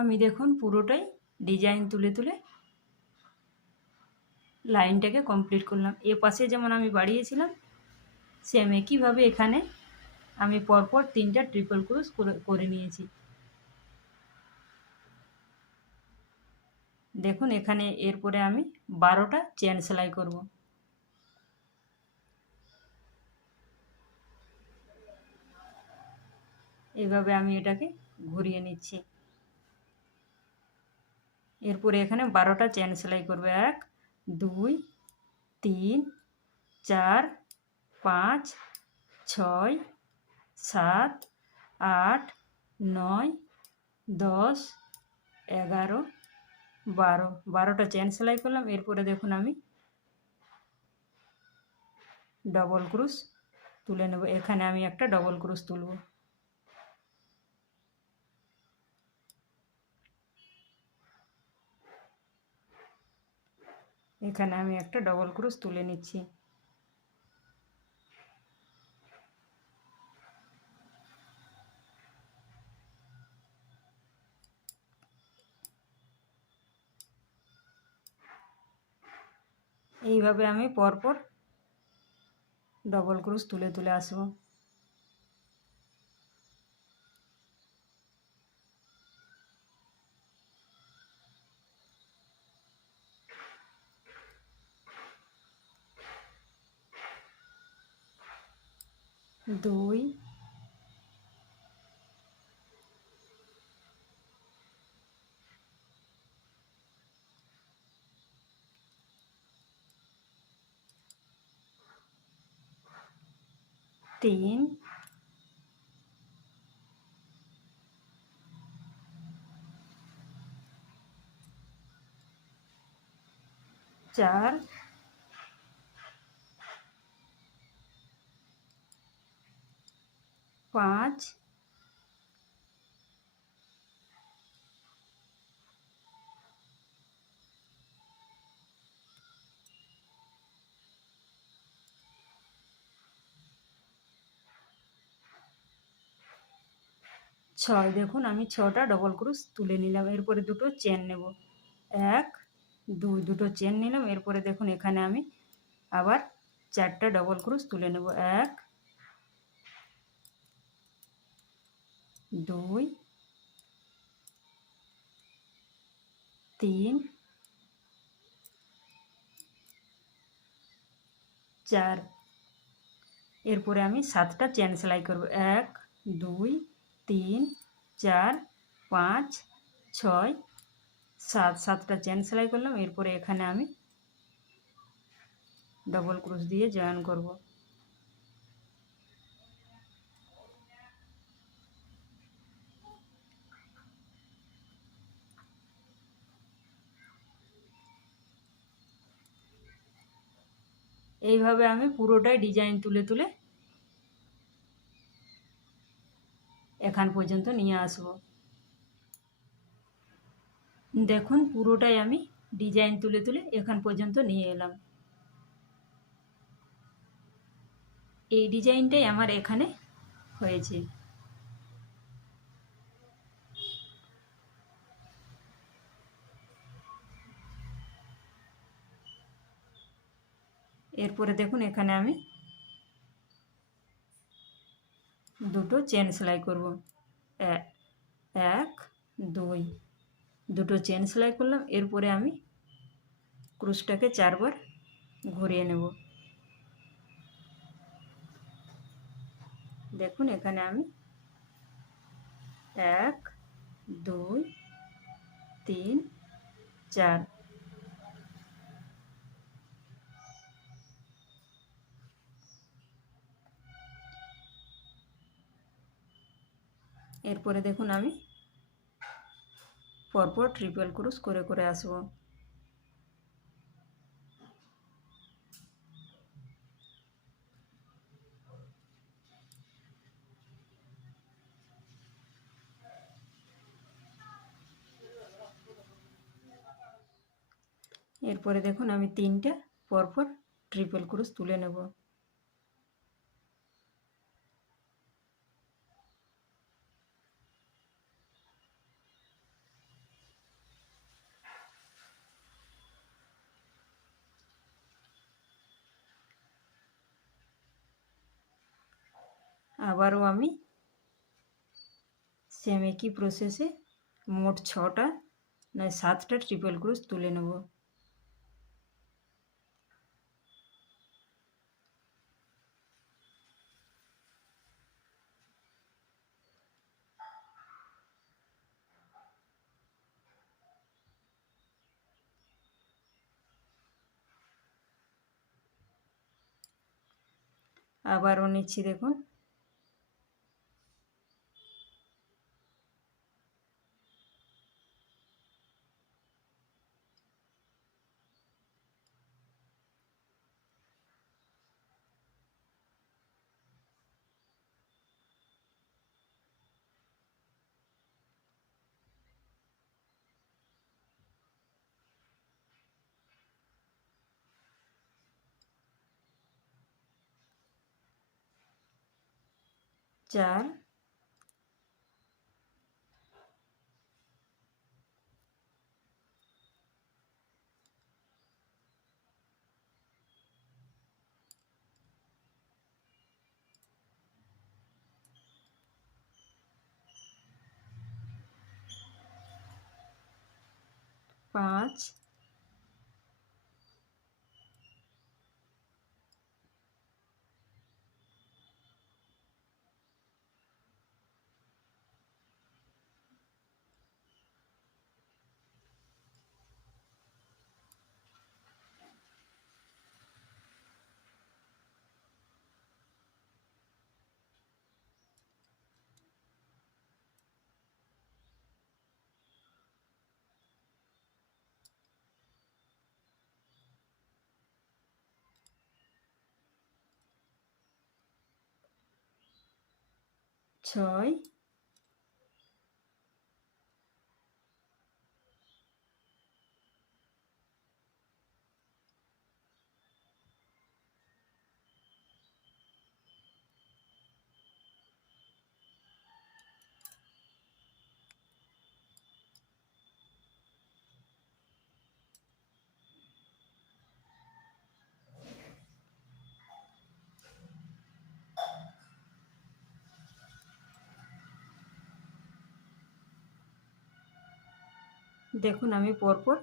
আমি দেখুন পুরোটাই ডিজাইন তুলে তুলে লাইনটাকে কমপ্লিট করলাম। এ পাশে যেমন আমি বাড়িয়েছিলাম সেম একইভাবে এখানে আমি পরপর 3টা ট্রিপল ক্রোশ করে নিয়েছি। দেখুন এখানে এরপরে আমি 12টা চেন সেলাই করব। এইভাবে আমি এটাকে ঘুরিয়ে নিচ্ছি। এরপরে এখানে 12টা চেন সেলাই করব। 1 2 3 4 5 6 7 8 9 10 11 12 12টা চেন সেলাই করলাম। এরপরে দেখুন আমি ডবল ক্রোশ তুলে নেব। এখানে আমি একটা ডবল ক্রোশ তুলব। এখানে আমি একটা ডবল ক্রোশ তুলে নিচ্ছি। এইভাবে আমি পরপর ডবল ক্রোশ তুলে তুলে আসব। দুই তিন চার পাঁচ ছয়। দেখুন আমি 6টা ডবল ক্রোশ তুলে নিলাম। এরপরে দুটো চেন নেব। 1 2 দুটো চেন নিলাম। এরপরে দেখুন এখানে আমি আবার 4টা ডবল ক্রোশ তুলে নেব। 1 2 3 4। এরপরে আমি 7টা চেন সেলাই করব। 1 2 3 4 5 6 7। 7টা চেন সেলাই করলাম। এরপরে এখানে আমি ডবল ক্রোশ দিয়ে জয়েন করব। এইভাবে আমি পুরোটাই ডিজাইন তুলে তুলে এখান পর্যন্ত নিয়ে আসব। দেখুন পুরোটাই আমি ডিজাইন তুলে তুলে এখান পর্যন্ত নিয়ে এলাম। এই ডিজাইনটাই আমার এখানে হয়েছে। এরপরে দেখুন এখানে আমি দুটো চেন সেলাই করব। 1 2 দুটো চেন সেলাই করলাম। এরপরে আমি ক্রুশটাকে 4বার ঘুরিয়ে নেব। দেখুন এখানে আমি 1 2 3 4। এরপরে দেখুন আমি পরপর ট্রিপল ক্রোশ করে করে আসব। এরপরে দেখুন আমি 3টা পরপর ট্রিপল ক্রোশ তুলে নেব। আবারও আমি সেম একই প্রসেসে মোট 6টা নয় 7টা ট্রিপল ক্রোশ তুলে নেব। আবারও নিচ্ছি, দেখুন চার, 5, 6, দেখুন আমি পরপর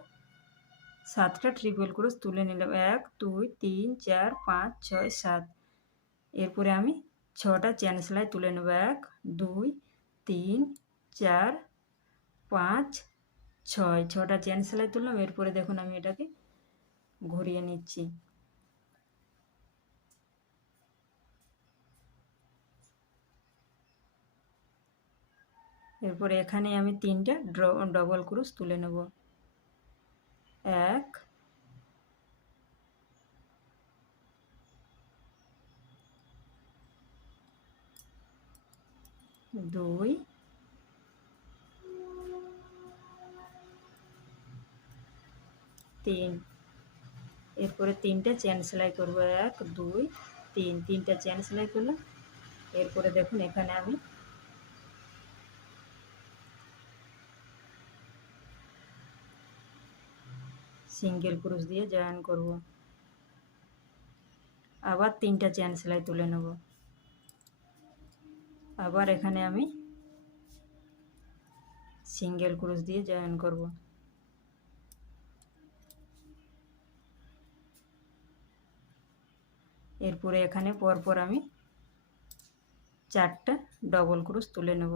7টা ট্রিপল ক্রোশ তুলে নিলাম। 1, 2, 3, 4, 5, 6, 7। এরপরে আমি 6টা চেন সেলাই তুলে নেব। 1, 2, 3, 4, 5, 6। 6টা চেন সেলাই তুললাম। এরপরে দেখুন আমি এটাকে ঘুরিয়ে নিচ্ছি। এরপরে এখানে আমি 3টা ডবল ক্রোশ তুলে নেব। 1, 2, 3। এরপরে 3টা চেন সেলাই করব। 1, 2, 3। 3টা চেন সেলাই করলাম। এরপরে দেখুন এখানে আমি সিঙ্গেল ক্রোশ দিয়ে জয়েন করব। আবার 3টা চেন সেলাই তুলে নেব। আবার এখানে আমি সিঙ্গেল ক্রোশ দিয়ে জয়েন করব। এরপরে এখানে পরপর আমি 4টা ডবল ক্রোশ তুলে নেব।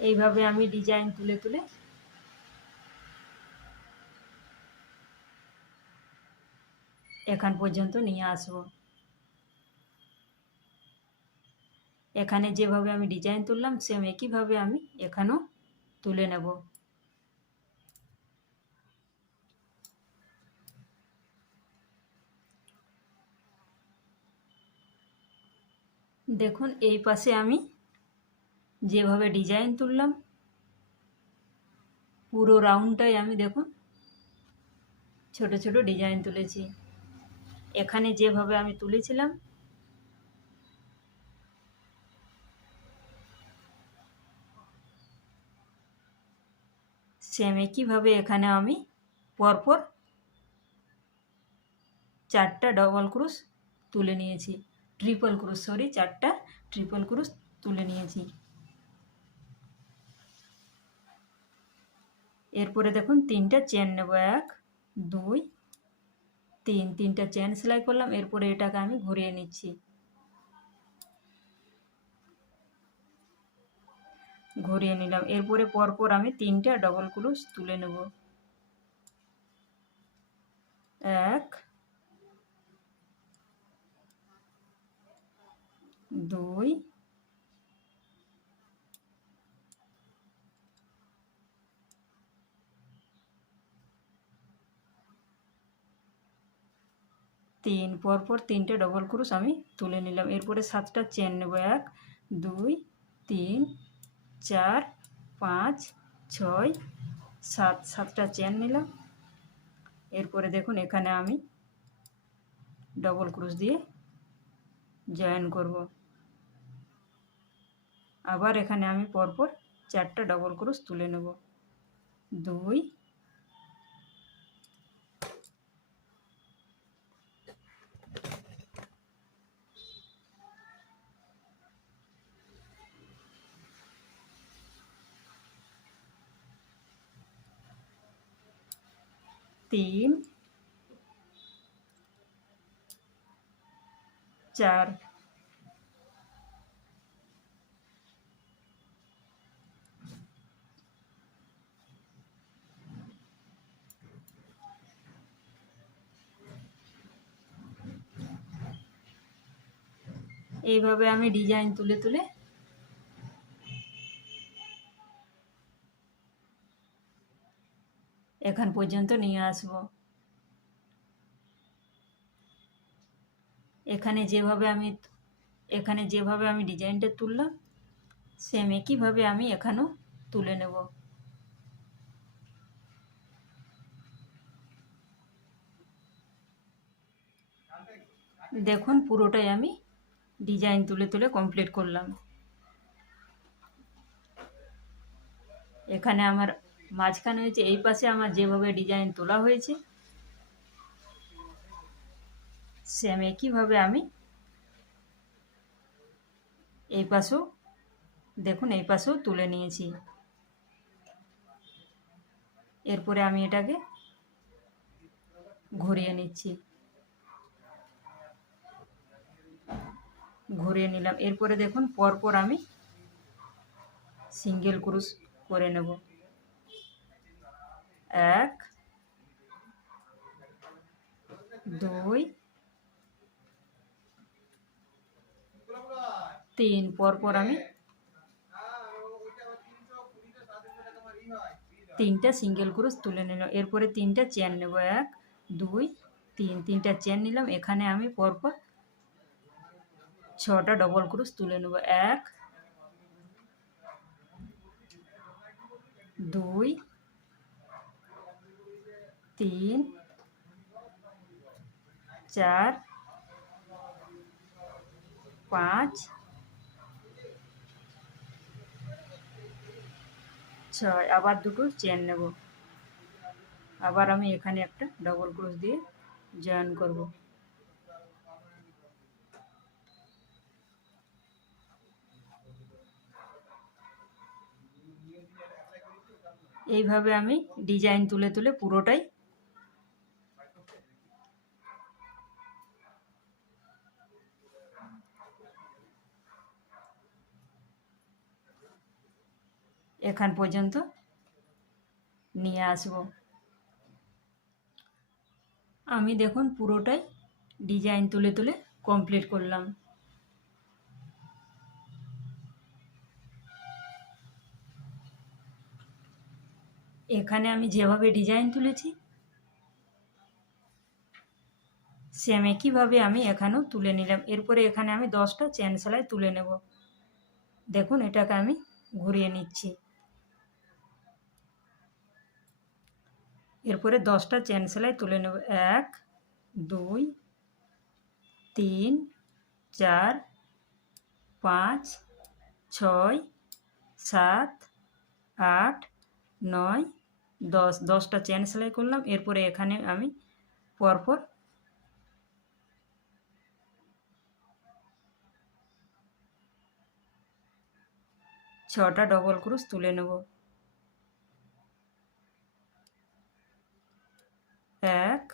এইভাবে আমি ডিজাইন তুলে তুলে এখান পর্যন্ত নিয়ে আসব। এখানে যেভাবে আমি ডিজাইন তুললাম সেম একইভাবে আমি এখানেও তুলে নেব। দেখুন এই পাশে আমি যেভাবে ডিজাইন তুললাম পুরো রাউন্ডটাই আমি দেখুন ছোট ছোট ডিজাইন তুলেছি। এখানে যেভাবে আমি তুলেছিলাম সেম একইভাবে এখানে আমি পরপর 4টা ডবল ক্রোশ তুলে নিয়েছি, ট্রিপল ক্রোশ, 4টা ট্রিপল ক্রোশ তুলে নিয়েছি। এরপরে দেখুন 3টা চেন নেব, 1 2 3, 3টা চেন সেলাই করলাম। এরপরে এটাকে আমি ঘুরিয়ে নিচ্ছি, ঘুরিয়ে নিলাম। এরপরে পরপর আমি 3টা ডবল ক্রোশ তুলে নেব, 1 2 3, পরপর 3টে ডবল ক্রোশ আমি তুলে নিলাম। এরপরে 7টা চেন নেব, 1 2 3 4 5 6 7, 7টা চেন নিলাম। এরপরে দেখুন এখানে আমি ডবল ক্রোশ দিয়ে জয়েন করব। আবার এখানে আমি পরপর 4টা ডবল ক্রোশ তুলে নেব, 2 3 4। এইভাবে আমি ডিজাইন তুলে তুলে এখান পর্যন্ত নিয়ে আসব। এখানে যেভাবে আমি ডিজাইনটা তুললাম সেম একইভাবে আমি এখানেও তুলে নেব। দেখুন পুরোটাই আমি ডিজাইন তুলে তুলে কমপ্লিট করলাম। এখানে আমার মাঝখানে হয়েছে, এই পাশে আমার যেভাবে ডিজাইন তোলা হয়েছে সেম একইভাবে আমি এই পাশেও দেখুন এই পাশেও তুলে নিয়েছি। এরপরে আমি এটাকে ঘুরিয়ে নিচ্ছি, ঘুরিয়ে নিলাম। এরপরে দেখুন পরপর আমি সিঙ্গেল ক্রোশ করে নেব, 1 2 3, পরপর আমি 3টা সিঙ্গেল ক্রোশ তুলে নিলাম। এরপরে 3টা চেন নেব, 1 2 3, 3টা চেন নিলাম। এখানে আমি পরপর 6টা ডবল ক্রোশ তুলে নেব, 1 2 3 4 5 6। আবার দুটো চেন নেব, আবার আমি এখানে একটা ডবল ক্রোশ দিয়ে জয়েন করব। এইভাবে আমি ডিজাইন তুলে তুলে পুরোটাই এখান পর্যন্ত নিয়ে আসব। আমি দেখুন পুরোটাই ডিজাইন তুলে তুলে কমপ্লিট করলাম। এখানে আমি যেভাবে ডিজাইন তুলেছি সেম একইভাবে আমি এখানেও তুলে নিলাম। এরপরে এখানে আমি 10টা চেন সেলাই তুলে নেব। দেখুন এটাকে আমি ঘুরিয়ে নিচ্ছি। এরপরে 10টা চেন সেলাই তুলে নেব। 1 2 3 4 5 6 7 8 9 10, 10টা চেন সেলাই করলাম। এরপরে এখানে আমি পরপর 6টা ডবল ক্রোশ তুলে নেব। 1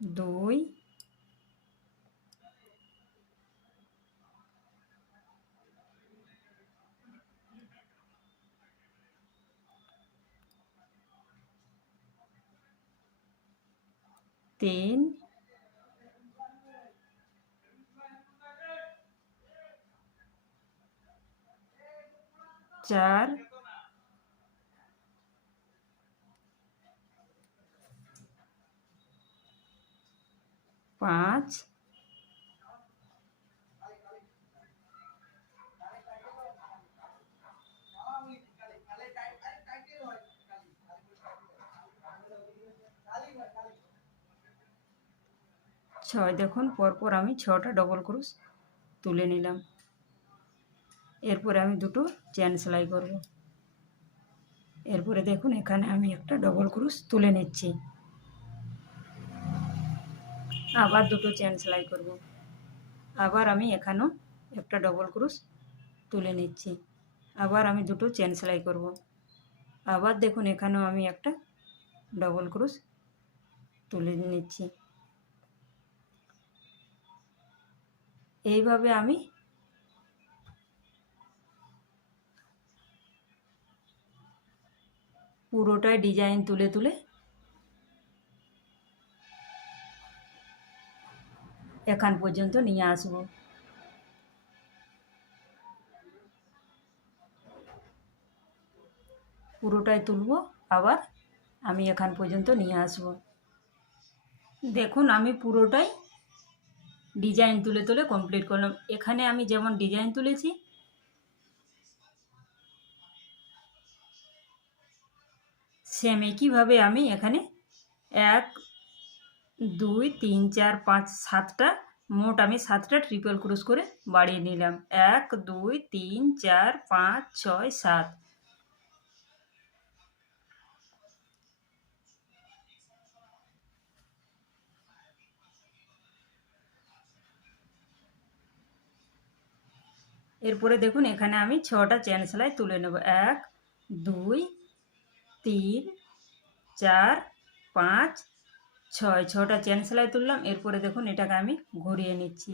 2 3 4 5 6। দেখুন পরপর আমি 6টা ডবল ক্রোশ তুলে নিলাম। এরপরে আমি দুটো চেন সেলাই করব। এরপরে দেখুন এখানে আমি একটা ডবল ক্রোশ তুলে নিচ্ছি। আবার দুটো চেন সেলাই করব। আবার আমি এখানেও একটা ডবল ক্রোশ তুলে নিচ্ছি। আবার আমি দুটো চেন সেলাই করব। আবার দেখুন এখানেও আমি একটা ডবল ক্রোশ তুলে নিচ্ছি। এইভাবে আমি পুরোটাই ডিজাইন তুলে তুলে এখান পর্যন্ত নিয়ে আসব। পুরোটাই তুলব, আবার আমি এখান পর্যন্ত নিয়ে আসব। দেখুন আমি পুরোটাই ডিজাইন তুলে তুলে কমপ্লিট করলাম। এখানে আমি যেমন ডিজাইন তুলেছি সেম একইভাবে আমি এখানে 1 2 3 4 5 7টা, মোট আমি 7টা ট্রিপল ক্রোশ করে বাড়িয়ে নিলাম। 1 2 3 4 5 6 7। এরপরে দেখুন এখানে আমি 6টা চেন সেলাই তুলে নেব। 1 2 3 4 5 6, 6টা চেন সেলাই তুললাম। এরপরে দেখুন এটাকে আমি ঘুরিয়ে নিচ্ছি।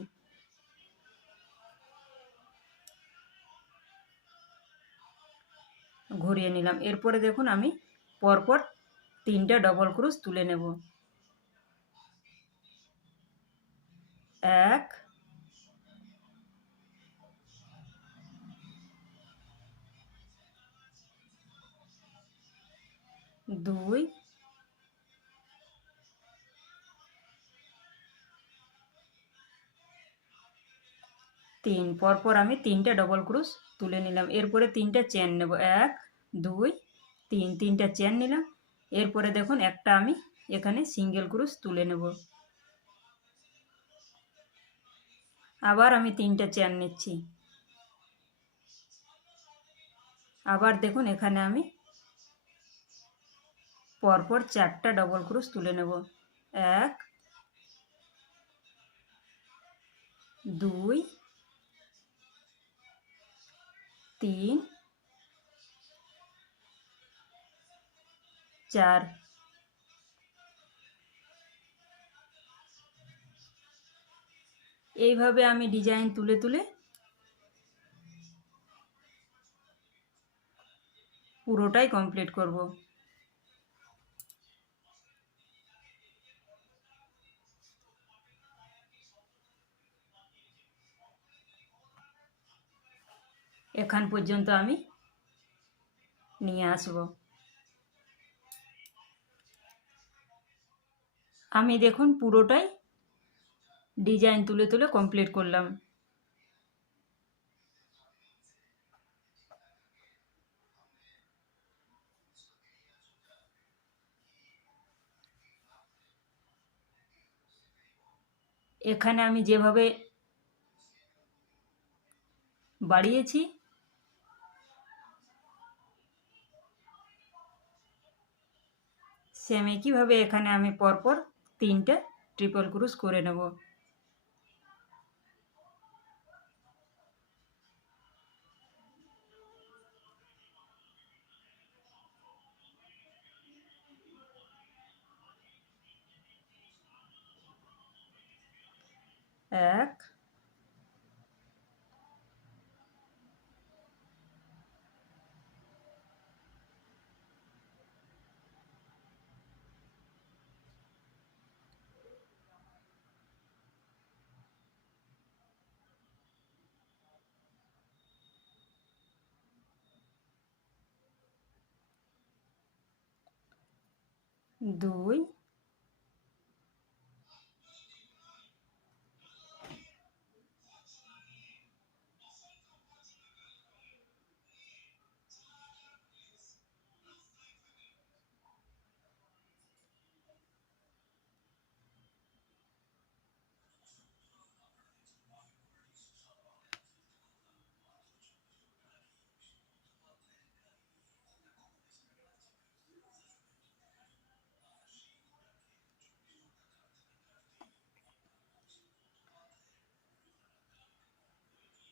ঘুরিয়ে নিলাম। এরপরে দেখুন আমি পরপর 3টা ডবল ক্রোশ তুলে নেব। 1 2 3, পরপর আমি 3টা ডবল ক্রোশ তুলে নিলাম। এরপরে 3টা চেন নেব। 1 2 3, 3টা চেন নিলাম। এরপরে দেখুন একটা আমি এখানে সিঙ্গেল ক্রোশ তুলে নেব। আবার আমি 3টা চেন নিচ্ছি। আবার দেখুন এখানে আমি পরপর 4টা ডবল ক্রোশ তুলে নেব। 1 2 3 4। এইভাবে আমি ডিজাইন তুলে তুলে পুরোটাই কমপ্লিট করব। এখান পর্যন্ত আমি নিয়ে আসব। আমি দেখুন পুরোটাই ডিজাইন তুলে তুলে কমপ্লিট করলাম। এখানে আমি যেভাবে বাড়িয়েছি সেম একইভাবে এখানে আমি পরপর 3টে ট্রিপল ক্রুশ করে নেব। এক, দুই,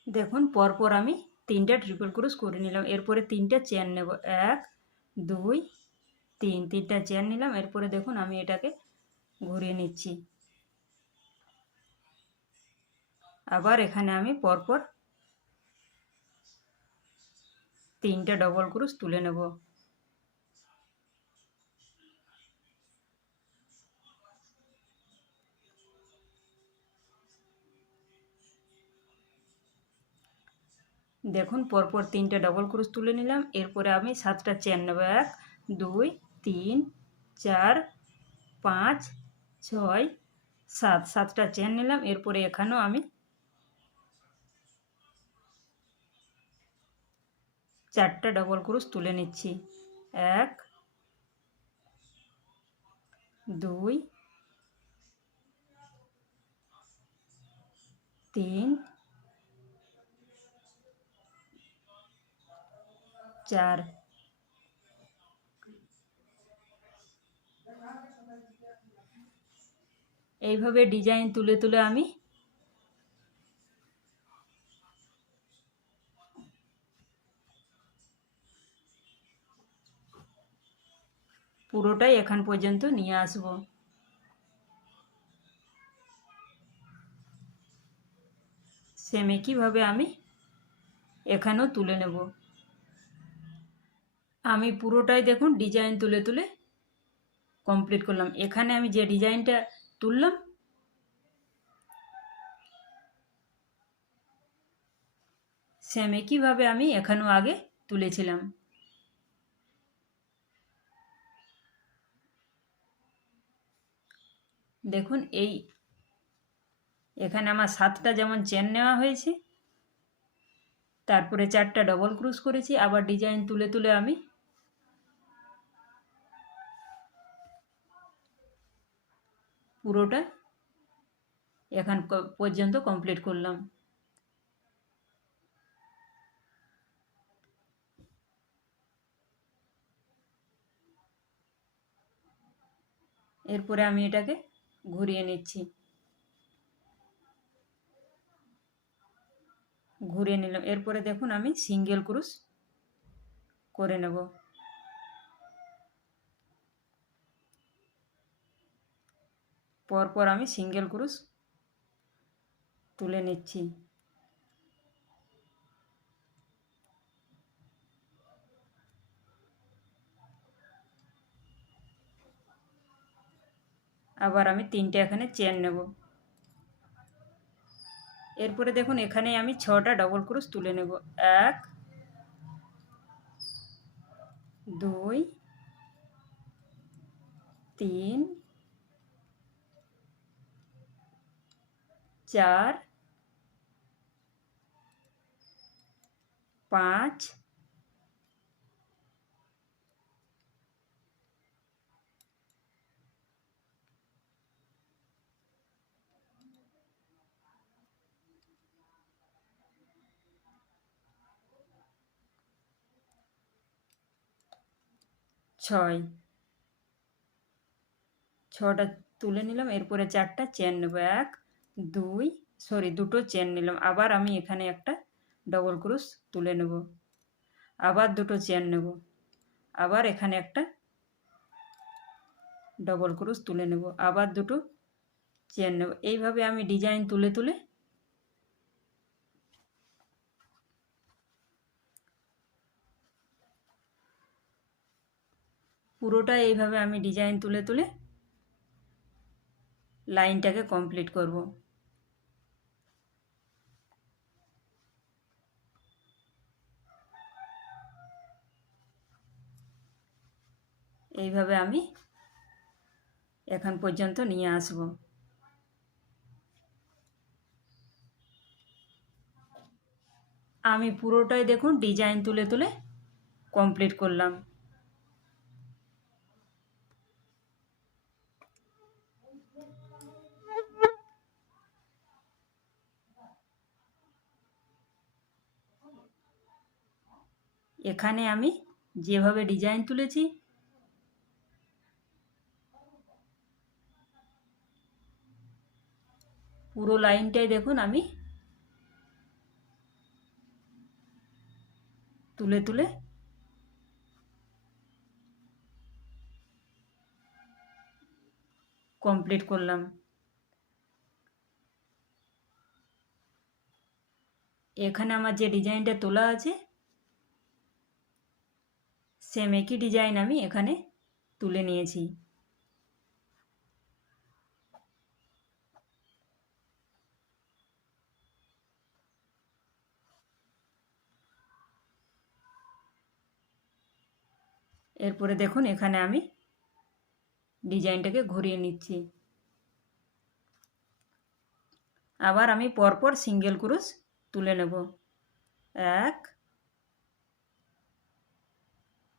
দেখুন পরপর আমি 3টে ট্রিপল ক্রুশ করে নিলাম। এরপরে 3টে চেন নেব, 1 2 3, 3টা চেন নিলাম। এরপরে দেখুন আমি এটাকে ঘুরিয়ে নিচ্ছি। আবার এখানে আমি পরপর 3টে ডবল ক্রুশ তুলে নেব। দেখুন পরপর 3টে ডবল ক্রুশ তুলে নিলাম। এরপরে আমি 7টা চেন নেব, 1 2 3 4 5 6 7, 7টা চেন নিলাম। এরপরে এখানেও আমি 4টে ডবল ক্রুশ তুলে নিচ্ছি, 1 2 3 4। এইভাবে ডিজাইন তুলে তুলে আমি পুরোটাই এখান পর্যন্ত নিয়ে আসব। সেম একইভাবে আমি এখানেও তুলে নেব। আমি পুরোটাই দেখুন ডিজাইন তুলে তুলে কমপ্লিট করলাম। এখানে আমি যে ডিজাইনটা তুললাম সেম একইভাবে আমি এখানেও আগে তুলেছিলাম। দেখুন এখানে আমার 7টা যেমন চেন নেওয়া হয়েছে, তারপরে 4টা ডবল ক্রুশ করেছি। আবার ডিজাইন তুলে তুলে আমি পুরোটা এখান পর্যন্ত কমপ্লিট করলাম। এরপরে আমি এটাকে ঘুরিয়ে নিচ্ছি, ঘুরিয়ে নিলাম। এরপরে দেখুন আমি সিঙ্গেল ক্রুশ করে নেব। পরপর আমি সিঙ্গেল ক্রুশ তুলে নিচ্ছি। আবার আমি 3টে এখানে চেন নেব। এরপরে দেখুন এখানে আমি 6টা ডবল ক্রুশ তুলে নেব, 1 2 3 4 5 6। ছয়, ছটা তুলে নিলাম। এরপরে চারটা চেন নেব, এক দুই দুটো চেন নিলাম। আবার আমি এখানে একটা ডবল ক্রোশ তুলে নেব, আবার দুটো চেন নেব, আবার এখানে একটা ডবল ক্রোশ তুলে নেব, আবার দুটো চেন নেব। এইভাবে আমি ডিজাইন তুলে তুলে পুরোটা এইভাবে আমি ডিজাইন তুলে তুলে লাইনটাকে কমপ্লিট করব। এইভাবে আমি এখন পর্যন্ত নিয়ে আসব। আমি পুরোটাই দেখুন ডিজাইন তুলে তুলে কমপ্লিট করলাম। এখানে আমি যেভাবে ডিজাইন তুলেছি পুরো লাইনটাই দেখুন আমি তুলে তুলে কমপ্লিট করলাম। এখানে আমার যে ডিজাইনটা তোলা আছে সেম একই ডিজাইন আমি এখানে তুলে নিয়েছি। এরপরে দেখুন এখানে আমি ডিজাইনটাকে ঘুরিয়ে নিচ্ছি। আবার আমি পরপর সিঙ্গেল ক্রোশ তুলে নেব, এক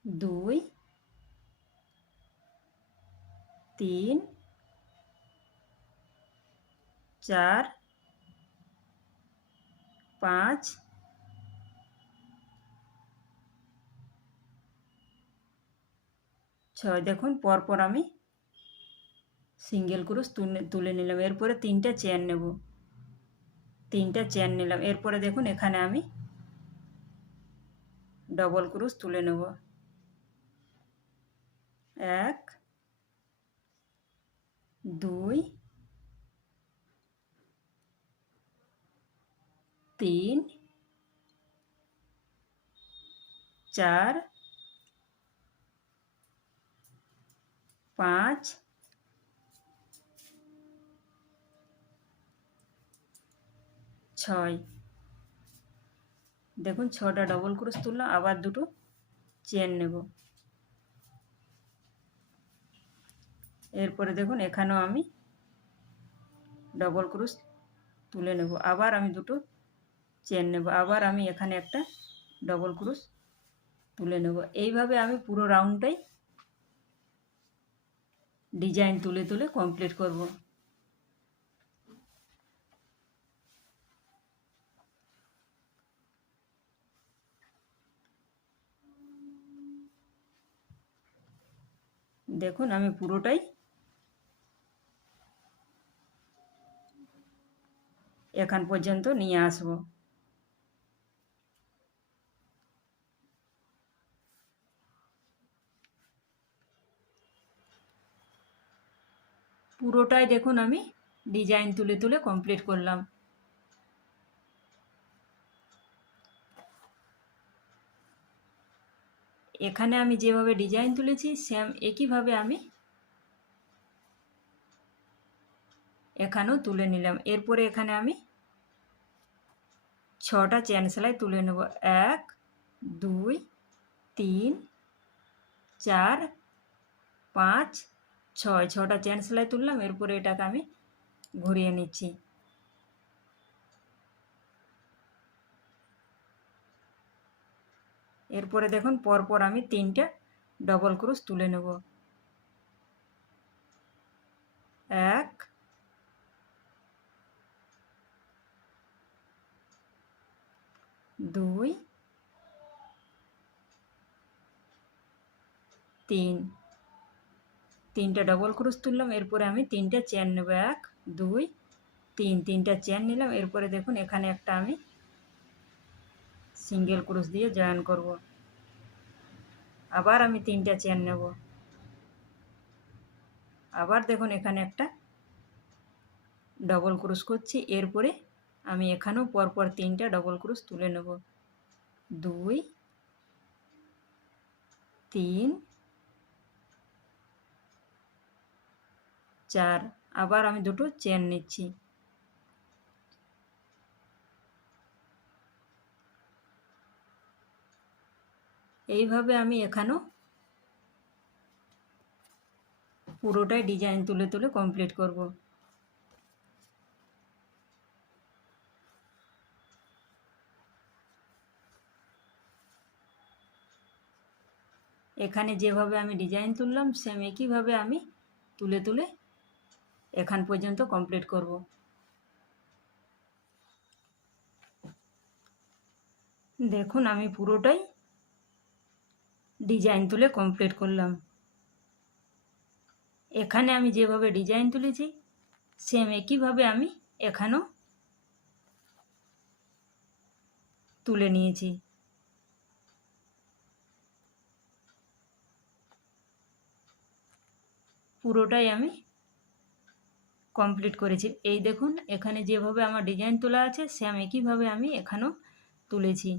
দুই তিন চার পাঁচ ছয়। দেখুন পরপর আমি সিঙ্গেল ক্রোশ তুলে নিলাম। এরপরে তিনটা চেন নেব, তিনটা চেন নিলাম। এরপরে দেখুন এখানে আমি ডবল ক্রোশ তুলে নেব, এক দুই তিন চার পাঁচ ছয়। দেখুন ছটা ডবল ক্রোশ তুললাম, আবার দুটো চেন নেব। এরপরে দেখুন এখানেও আমি ডবল ক্রোশ তুলে নেব, আবার আমি দুটো চেন নেব, আবার আমি এখানে একটা ডবল ক্রোশ তুলে নেব। এইভাবে আমি পুরো রাউন্ডটাই ডিজাইন তুলে তুলে কমপ্লিট করব। দেখুন আমি পুরোটাই এখান পর্যন্ত নিয়ে আসব। পুরোটাই দেখুন আমি ডিজাইন তুলে তুলে কমপ্লিট করলাম। এখানে আমি যেভাবে ডিজাইন তুলেছি সেম একইভাবে আমি এখানেও তুলে নিলাম। এরপরে এখানে আমি ছটা চেন সেলাই তুলে নেব, এক দুই তিন চার পাঁচ ছয়। ছটা চেন সেলাই তুললাম। এরপরে এটাকে আমি ঘুরিয়ে নিচ্ছি। এরপরে দেখুন পরপর আমি তিনটা ডবল ক্রোশ তুলে নেব, এক দুই তিন, তিনটা ডবল ক্রোশ তুললাম, এরপরে আমি তিনটা চেন নেব, 1 2 3, তিনটা চেন নিলাম। এরপরে দেখুন এখানে একটা আমি সিঙ্গেল ক্রোশ দিয়ে জয়েন করব। আবার আমি তিনটা চেন নেব, আবার দেখুন এখানে একটা ডবল ক্রোশ করছি। এরপরে আমি এখানেও পরপর তিনটা ডবল ক্রোশ তুলে নেব, 2 3 4, আবার আমি দুটো চেন নিচ্ছি। এইভাবে আমি এখানেও পুরোটাই ডিজাইন তুলে তুলে কমপ্লিট করব। এখানে যেভাবে আমি ডিজাইন তুললাম সেম একইভাবে আমি তুলে তুলে এখান পর্যন্ত কমপ্লিট করব। দেখুন আমি পুরোটাই ডিজাইন তুলে কমপ্লিট করলাম। এখানে আমি যেভাবে ডিজাইন তুলেছি সেম একইভাবে আমি এখানেও তুলে নিয়েছি। পুরোটাই আমি কমপ্লিট করেছি। এই দেখুন এখানে যেভাবে আমার ডিজাইন তোলা আছে সেম একইভাবে আমি এখানেও তুলেছি।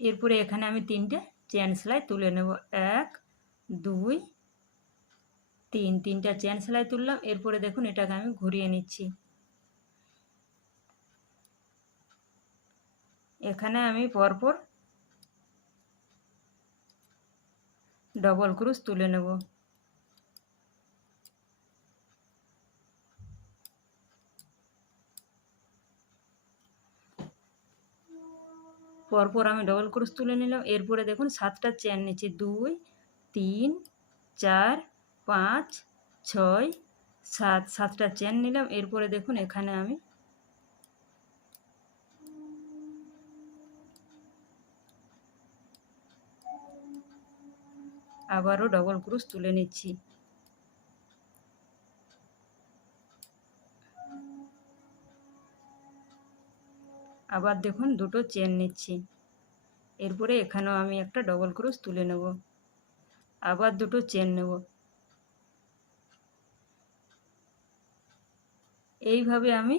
এরপরে এখানে আমি তিনটে চেন সেলাই তুলে নেব, 1 2 3, তিনটা চেন সেলাই তুললাম। এরপরে দেখুন এটাকে আমি ঘুরিয়ে নিচ্ছি। এখানে আমি পরপর ডবল ক্রোশ তুলে নেব। পরপর আমি ডবল ক্রোশ তুলে নিলাম। এরপরে দেখুন 7টা চেন নিচ্ছি, 2 3 4 5 6 7, 7টা চেন নিলাম। এরপরে দেখুন এখানে আমি আবারও ডবল ক্রোশ তুলে নিচ্ছি। আবার দেখুন দুটো চেন নিচ্ছি। এরপরে এখানেও আমি একটা ডবল ক্রোশ তুলে নেব, আবার দুটো চেন নেব। এইভাবে আমি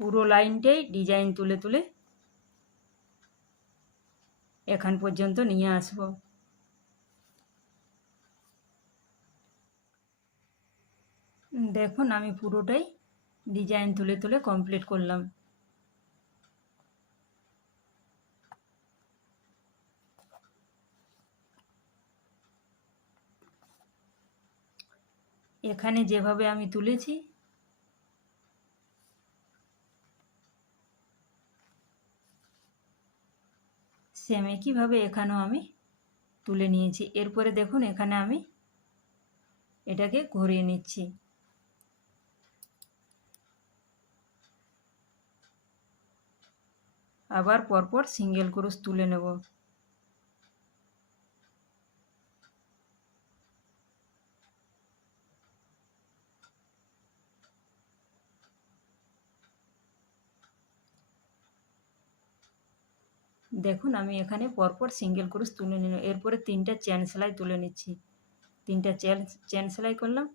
পুরো লাইনটাই ডিজাইন তুলে তুলে এখান পর্যন্ত নিয়ে আসব। দেখুন আমি পুরোটাই ডিজাইন তুলে তুলে কমপ্লিট করলাম। এখানে যেভাবে আমি তুলেছি সেম একইভাবে এখানেও আমি তুলে নিয়েছি। এরপরে দেখুন এখানে আমি এটাকে ঘুরিয়ে নিচ্ছি। আবার পরপর সিঙ্গেল ক্রোশ তুলে নেব। দেখুন আমি এখানে পরপর সিঙ্গেল ক্রোশ তুলে নিলাম। এরপরে তিনটা চেন সেলাই তুলে নিচ্ছি। তিনটা চেন সেলাই করলাম।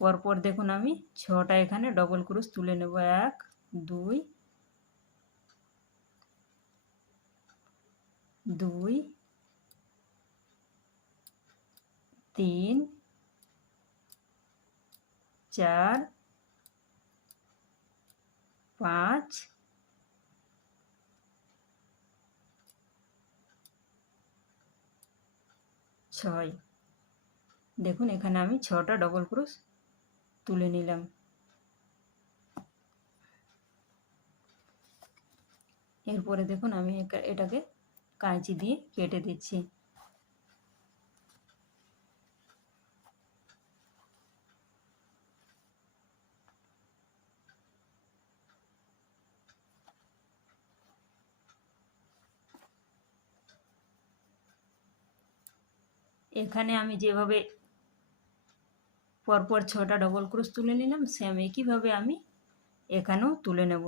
পরপর দেখুন আমি 6টা এখানে ডবল ক্রোশ তুলে নেব, 1 2 2 3 4 5 6। দেখুন এখানে আমি 6টা ডবল ক্রোশ তুলে নিলাম। এরপরে দেখুন আমি এটাকে কাঁচি দিয়ে কেটে দিচ্ছি। এখানে আমি যেভাবে পরপর 6টা ডবল ক্রোশ তুলে নিলাম, সেম একইভাবে আমি এখানেও তুলে নেব।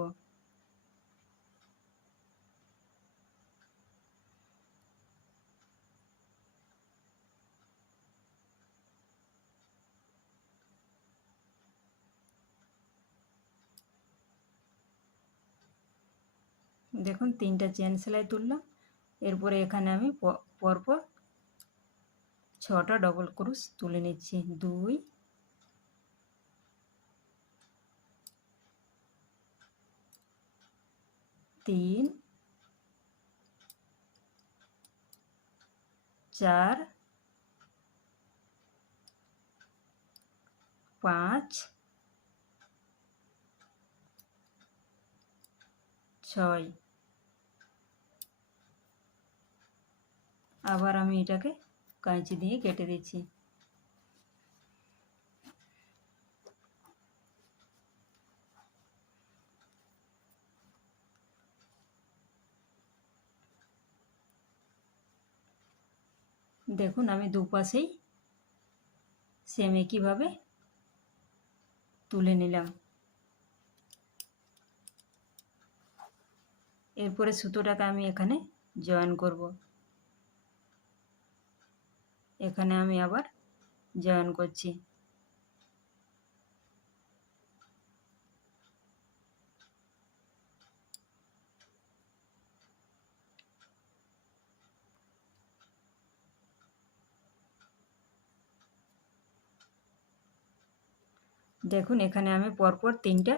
দেখুন 3টা চেন সেলাই তুললাম, এরপরে এখানে আমি পরপর 6টা ডবল ক্রোশ তুলে নিচ্ছি। 2, 3, 4, 5, 6। আবার আমি এটাকে কাঁচি দিয়ে কেটে দিচ্ছি। দেখুন আমি দুপাশেই সেম একইভাবে তুলে নিলাম। এরপরে সুতোটাকে আমি এখানে জয়েন করব। এখানে আমি আবার জয়েন করছি। দেখুন এখানে আমি পরপর 3টা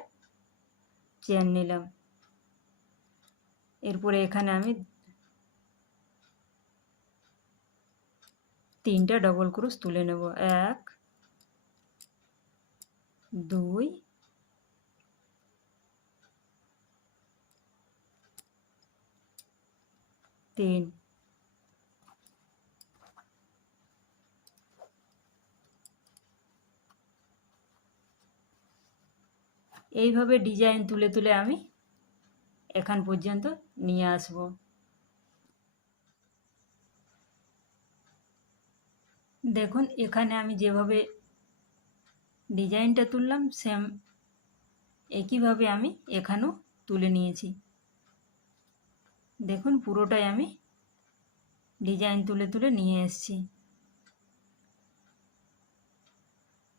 চেন নিলাম। এরপরে এখানে আমি 3টা ডবল ক্রোশ তুলে নেব। 1, 2, 3। এইভাবে ডিজাইন তুলে তুলে আমি এখান পর্যন্ত নিয়ে আসব। দেখুন এখানে আমি যেভাবে ডিজাইনটা তুললাম, সেম একইভাবে আমি এখানেও তুলে নিয়েছি। দেখুন পুরোটাই আমি ডিজাইন তুলে তুলে নিয়ে এসেছি।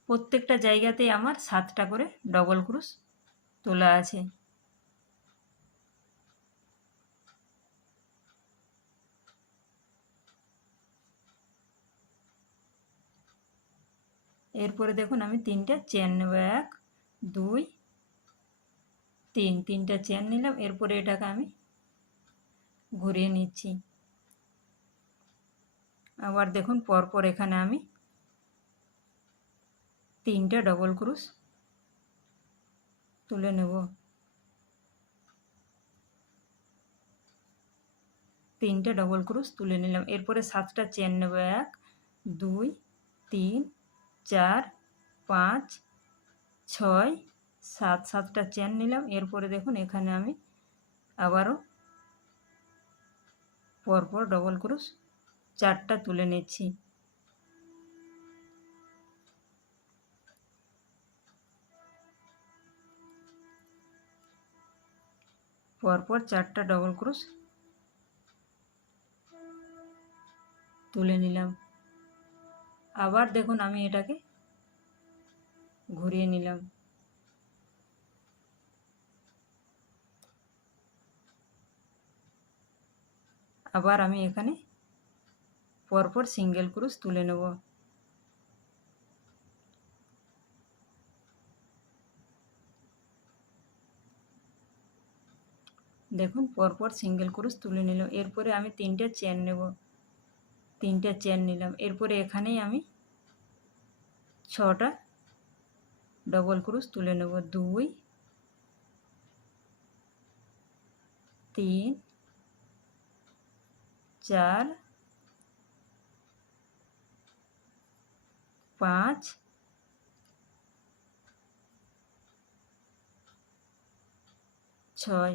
প্রত্যেকটা জায়গাতেই আমার 7টা করে ডবল ক্রোশ তোলা আছে। এরপরে দেখুন আমি 3টা চেন নেব। 1, 2, 3। 3টা চেন নিলাম। এরপরে এটাকে আমি ঘুরিয়ে নিচ্ছি। আবার দেখুন পরপর এখানে আমি 3টা ডবল ক্রোশ তুলে নেব। 3টা ডবল ক্রোশ তুলে নিলাম। এরপরে 7টা চেন নেব। 1, 2, 3, 4, 5, 6, 7। 7টা চেন নিলাম। এরপরে দেখুন এখানে আমি আবারও পরপর ডবল ক্রোশ 4টা তুলে নিচ্ছি। পরপর 4টা ডবল ক্রোশ তুলে নিলাম। আবার দেখুন আমি এটাকে ঘুরিয়ে নিলাম। আবার আমি এখানে পরপর সিঙ্গেল ক্রোশ তুলে নেব। দেখুন পরপর সিঙ্গেল ক্রোশ তুলে নিলাম। এরপরে আমি 3টা চেন নেব। 3টা চেন নিলাম। এরপরে এখানেই আমি 6টা ডবল ক্রোশ তুলে নেব। 2, 3, 4, 5, 6।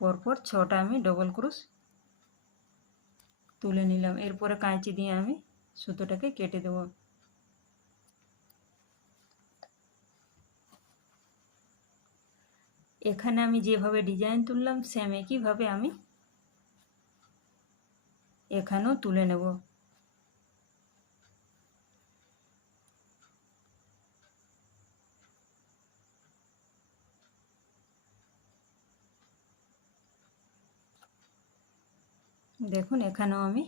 পরপর 6টা আমি ডবল ক্রোশ তুলে নিলাম। এরপরে কাঁচি দিয়ে আমি সুতোটাকে কেটে দেব। এখানে আমি যেভাবে ডিজাইন তুললাম সেম একইভাবে আমি এখানেও তুলে নেব। দেখুন এখানেও আমি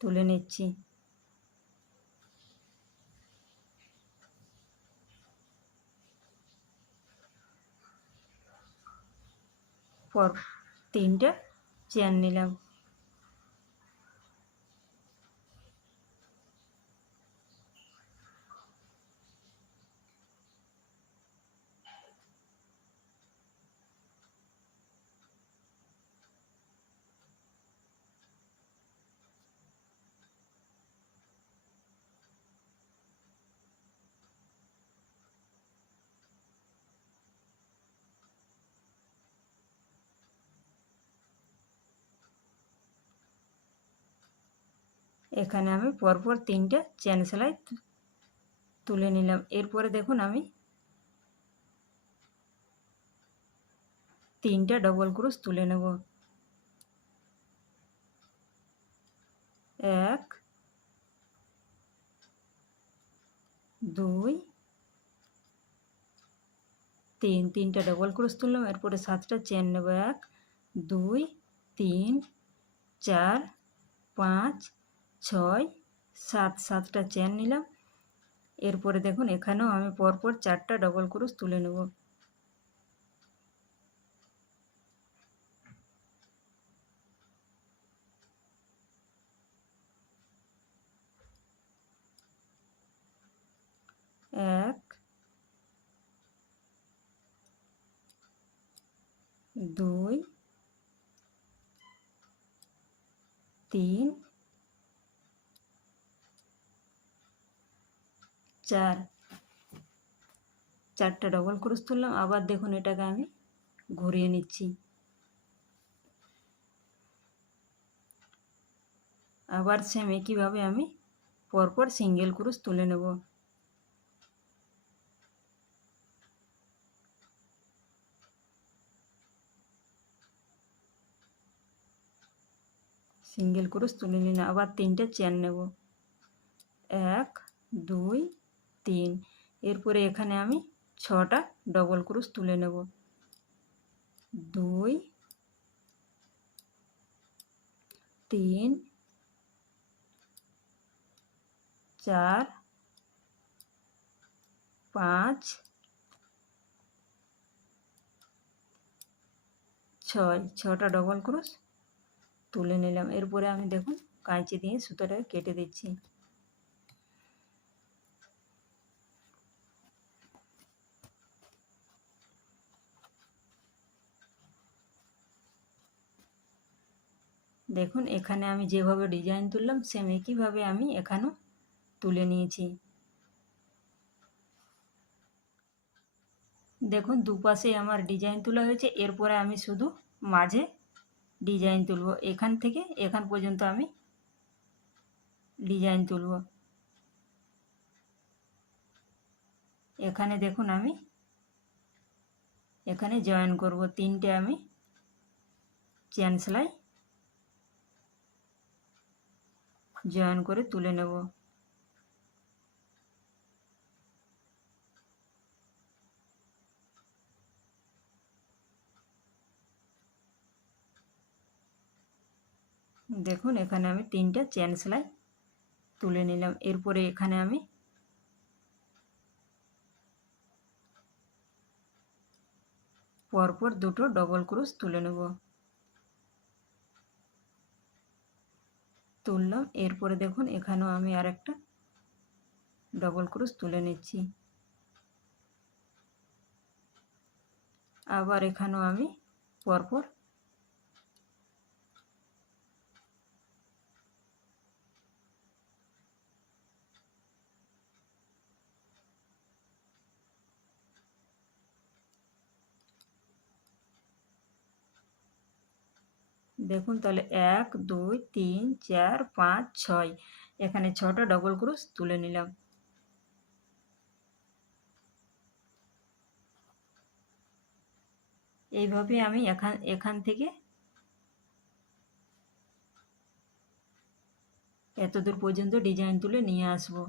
তুলে নিচ্ছি। পর 3টে চেন নিলাম। এখানে আমি পরপর 3টে চেন সেলাই তুলে নিলাম। এরপরে দেখুন আমি 3টে ডবল ক্রোশ তুলে নেব। 1 2 3 3টে ডবল ক্রোশ তুললাম। এরপরে 7টা চেন নেব। 1 2 3 4 5 6 7 7টা চেন নিলাম। এরপরে দেখুন এখানেও আমি পরপর 4টা ডবল ক্রোশ তুলে নেব। 1 2 3 4 4টা ডবল ক্রোশ তুললাম। আবার দেখুন এটাকে আমি ঘুরিয়ে নিচ্ছি। আবার সেম একইভাবে আমি পরপর সিঙ্গেল ক্রোশ তুলে নেব। সিঙ্গেল ক্রোশ তুলে নিলাম। আবার 3টে চেন নেব। 1 2 3। এরপরে এখানে আমি 6টা ডবল ক্রোশ তুলে নেব। 2 3 4 5 6 6টা ডবল ক্রোশ তুলে নিলাম। এরপরে আমি দেখুন কাঁচি দিয়ে সুতোটাকে কেটে দিচ্ছি। দেখুন এখানে আমি যেভাবে ডিজাইন তুললাম সেম একইভাবে আমি এখানেও তুলে নিয়েছি। দেখুন দুপাশে আমার ডিজাইন তোলা হয়েছে। এরপরে আমি শুধু মাঝে ডিজাইন তুলব। এখান থেকে এখান পর্যন্ত আমি ডিজাইন তুলব। এখানে দেখুন আমি এখানে জয়েন করব। 3টে আমি চেন সেলাই জয়েন করে তুলে নেব। দেখুন এখানে আমি 3টে চেন সেলাই তুলে নিলাম। এরপরে এখানে আমি পরপর 2টো ডবল ক্রোশ তুলে নেব। তুললাম। এরপরে দেখুন এখানেও আমি আরেকটা ডবল ক্রোশ তুলে নিচ্ছি। আবার এখানেও আমি পরপর দেখুন তাহলে 1 2 3 4 5 6 এখানে 6টা ডবল ক্রোশ তুলে নিলাম। এইভাবে আমি এখান থেকে এতদূর পর্যন্ত ডিজাইন তুলে নিয়ে আসবো।